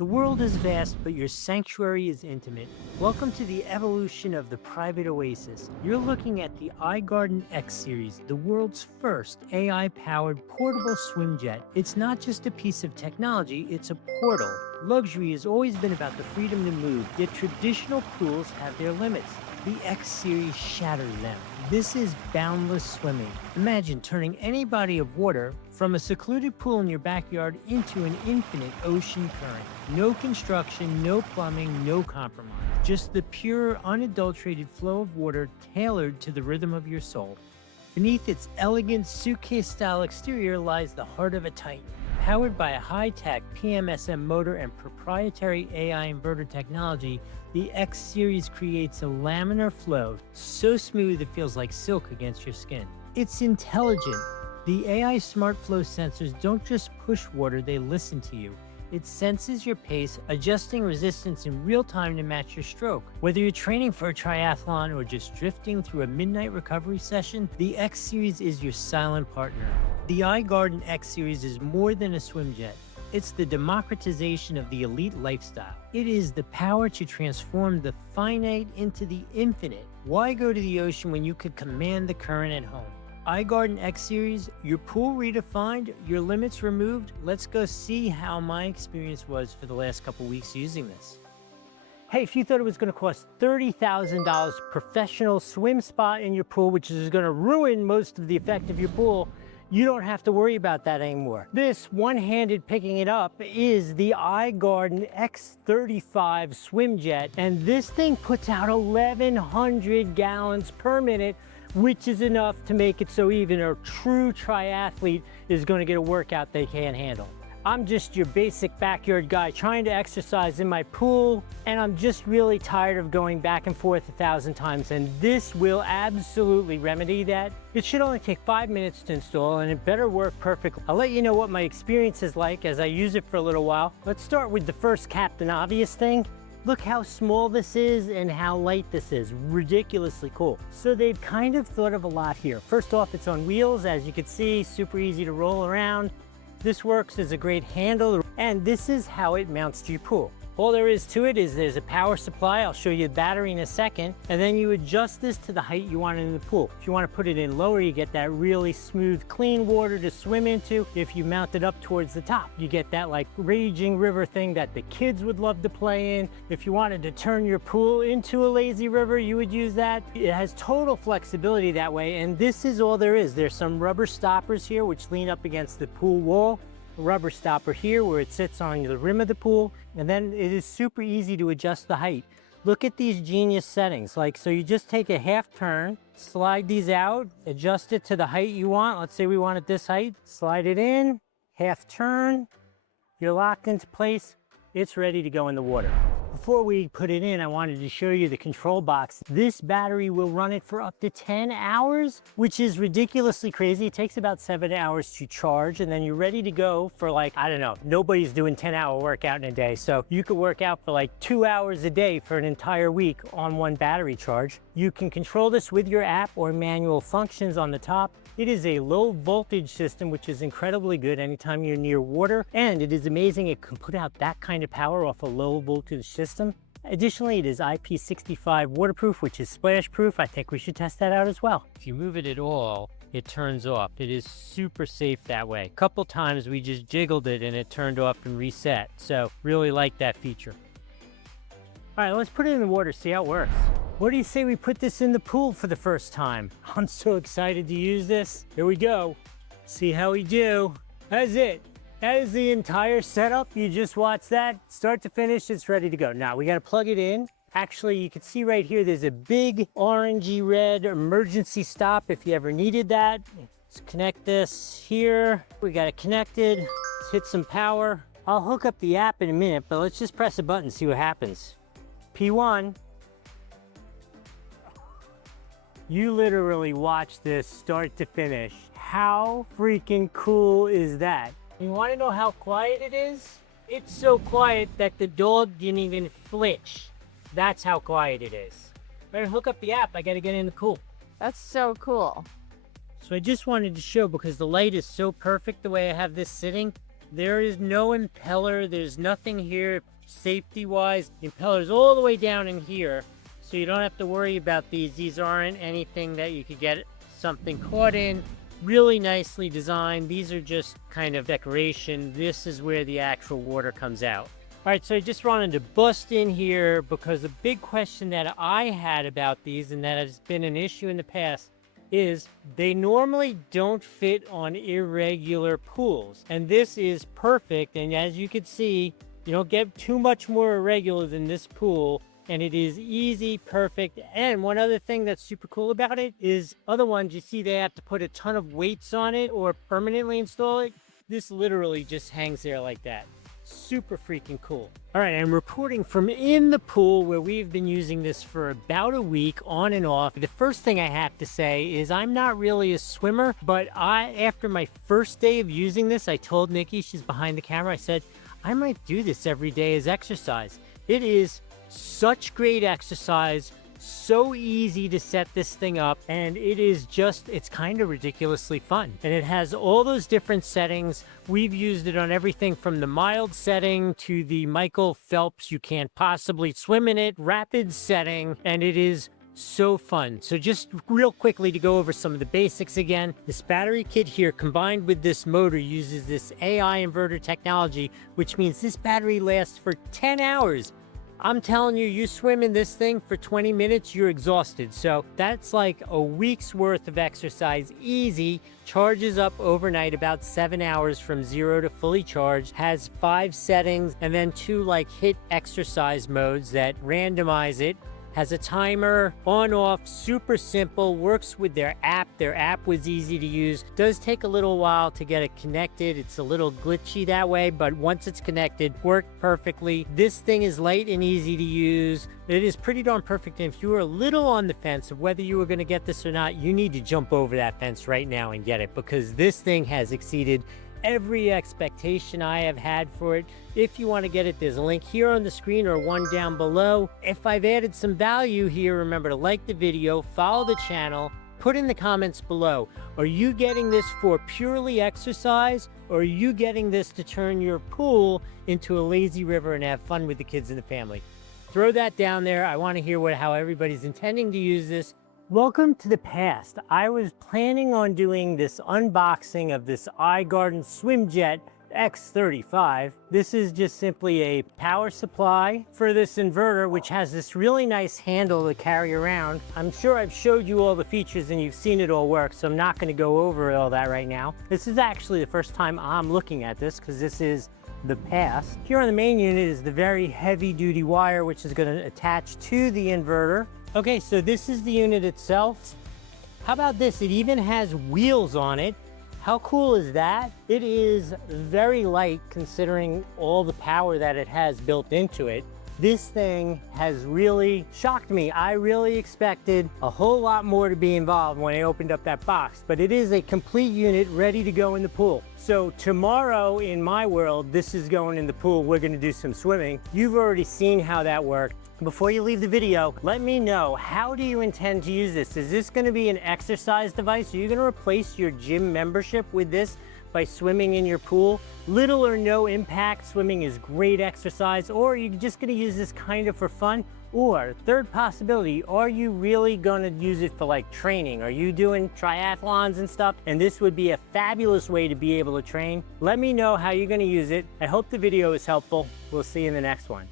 The world is vast, but your sanctuary is intimate. Welcome to the evolution of the private oasis. You're looking at the iGarden X Series, the world's first AI-powered portable swimjet. It's not just a piece of technology, it's a portal. Luxury has always been about the freedom to move, yet traditional pools have their limits. The X Series shatters them. This is boundless swimming. Imagine turning any body of water from a secluded pool in your backyard into an infinite ocean current. No construction, no plumbing, no compromise. Just the pure, unadulterated flow of water tailored to the rhythm of your soul. Beneath its elegant suitcase-style exterior lies the heart of a titan. Powered by a high-tech PMSM motor and proprietary AI inverter technology, the X Series creates a laminar flow so smooth it feels like silk against your skin. It's intelligent. The AI smart flow sensors don't just push water, they listen to you. It senses your pace, adjusting resistance in real time to match your stroke. Whether you're training for a triathlon or just drifting through a midnight recovery session, the X Series is your silent partner. The iGarden X Series is more than a swimjet. It's the democratization of the elite lifestyle. It is the power to transform the finite into the infinite. Why go to the ocean when you could command the current at home? iGarden X Series, your pool redefined, your limits removed. Let's go see how my experience was for the last couple weeks using this. Hey, if you thought it was going to cost $30,000 professional swim spa in your pool, which is going to ruin most of the effect of your pool, you don't have to worry about that anymore. This one-handed picking it up is the iGarden X35 SwimJet, and this thing puts out 1,100 gallons per minute, which is enough to make it so even a true triathlete is going to get a workout they can't handle. I'm just your basic backyard guy trying to exercise in my pool, and I'm just really tired of going back and forth 1,000 times, and this will absolutely remedy that. It should only take 5 minutes to install, and it better work perfectly. I'll let you know what my experience is like as I use it for a little while. Let's start with the first Captain Obvious thing. Look how small this is and how light this is. Ridiculously cool. So they've kind of thought of a lot here. First off, it's on wheels, as you can see, super easy to roll around. This works as a great handle, and this is how it mounts to your pool. All there is to it is there's a power supply. I'll show you the battery in a second, and then you adjust this to the height you want it in the pool. If you want to put it in lower, you get that really smooth, clean water to swim into. If you mount it up towards the top, you get that like raging river thing that the kids would love to play in. If you wanted to turn your pool into a lazy river, you would use that. It has total flexibility that way, and this is all there is. There's some rubber stoppers here which lean up against the pool wall. Rubber stopper here where it sits on the rim of the pool, and then it is super easy to adjust the height. Look at these genius settings. So you just take a half turn, slide these out, adjust it to the height you want. Let's say we want it this height, slide it in, half turn, you're locked into place, it's ready to go in the water. Before we put it in, I wanted to show you the control box. This battery will run it for up to 10 hours, which is ridiculously crazy. It takes about 7 hours to charge, and then you're ready to go for like, I don't know, nobody's doing 10-hour workout in a day. So you could work out for like 2 hours a day for an entire week on one battery charge. You can control this with your app or manual functions on the top. It is a low voltage system, which is incredibly good anytime you're near water, and it is amazing it can put out that kind of power off a low voltage system. Additionally, it is IP65 waterproof, which is splash proof. I think we should test that out as well. If you move it at all, it turns off. It is super safe that way. A couple times we just jiggled it and it turned off and reset. So really like that feature. All right, let's put it in the water, see how it works. What do you say we put this in the pool for the first time? I'm so excited to use this. Here we go. See how we do. That's it. That is the entire setup. You just watch that. Start to finish, it's ready to go. Now we gotta plug it in. Actually, you can see right here, there's a big orangey red emergency stop if you ever needed that. Let's connect this here. We got it connected. Let's hit some power. I'll hook up the app in a minute, but let's just press a button and see what happens. P1. You literally watch this start to finish. How freaking cool is that? You want to know how quiet it is? It's so quiet that the dog didn't even flinch. That's how quiet it is. Better hook up the app. I got to get in the pool. That's so cool. So I just wanted to show, because the light is so perfect the way I have this sitting, There is no impeller. There's nothing here safety-wise. The impeller is all the way down in here, so you don't have to worry about these. These aren't anything that you could get something caught in. Really nicely designed. These are just kind of decoration. This is where the actual water comes out. All right, so I just wanted to bust in here because a big question that I had about these, and that has been an issue in the past, is they normally don't fit on irregular pools. And this is perfect, and as you can see, you don't get too much more irregular than this pool, and it is easy, perfect. And one other thing that's super cool about it is other ones, you see they have to put a ton of weights on it or permanently install it. This literally just hangs there like that. Super freaking cool. All right, I'm reporting from in the pool where we've been using this for about a week on and off. The first thing I have to say is I'm not really a swimmer, but after my first day of using this, I told Nikki, she's behind the camera, I said, I might do this every day as exercise. It is such great exercise, so easy to set this thing up, and it's kind of ridiculously fun. And it has all those different settings. We've used it on everything from the mild setting to the Michael Phelps, you can't possibly swim in it, rapid setting, and it is so fun. So just real quickly to go over some of the basics again, this battery kit here combined with this motor uses this AI inverter technology, which means this battery lasts for 10 hours. I'm telling you, you swim in this thing for 20 minutes, you're exhausted. So that's like a week's worth of exercise, easy. Charges up overnight, about 7 hours from 0 to fully charged. Has 5 settings and then 2 like HIIT exercise modes that randomize it. Has a timer, on, off, super simple, works with their app. Their app was easy to use. Does take a little while to get it connected. It's a little glitchy that way, but once it's connected, worked perfectly. This thing is light and easy to use. It is pretty darn perfect. And if you were a little on the fence of whether you were gonna get this or not, you need to jump over that fence right now and get it, because this thing has exceeded every expectation I have had for it. If you want to get it, there's a link here on the screen or one down below. If I've added some value here, remember to like the video, follow the channel, put in the comments below. Are you getting this for purely exercise, or are you getting this to turn your pool into a lazy river and have fun with the kids and the family? Throw that down there. I want to hear how everybody's intending to use this. Welcome to the past. I was planning on doing this unboxing of this iGarden SwimJet X35. This is just simply a power supply for this inverter, which has this really nice handle to carry around. I'm sure I've showed you all the features and you've seen it all work, so I'm not going to go over all that right now. This is actually the first time I'm looking at this, because this is the past. Here on the main unit is the very heavy duty wire, which is going to attach to the inverter. Okay, so this is the unit itself. How about this? It even has wheels on it. How cool is that? It is very light considering all the power that it has built into it. This thing has really shocked me. I really expected a whole lot more to be involved when I opened up that box, but it is a complete unit ready to go in the pool. So tomorrow in my world, this is going in the pool. We're gonna do some swimming. You've already seen how that worked. Before you leave the video, let me know, how do you intend to use this? Is this gonna be an exercise device? Are you gonna replace your gym membership with this by swimming in your pool? Little or no impact, swimming is great exercise, or are you just gonna use this kind of for fun? Or third possibility, are you really gonna use it for like training? Are you doing triathlons and stuff? And this would be a fabulous way to be able to train. Let me know how you're gonna use it. I hope the video is helpful. We'll see you in the next one.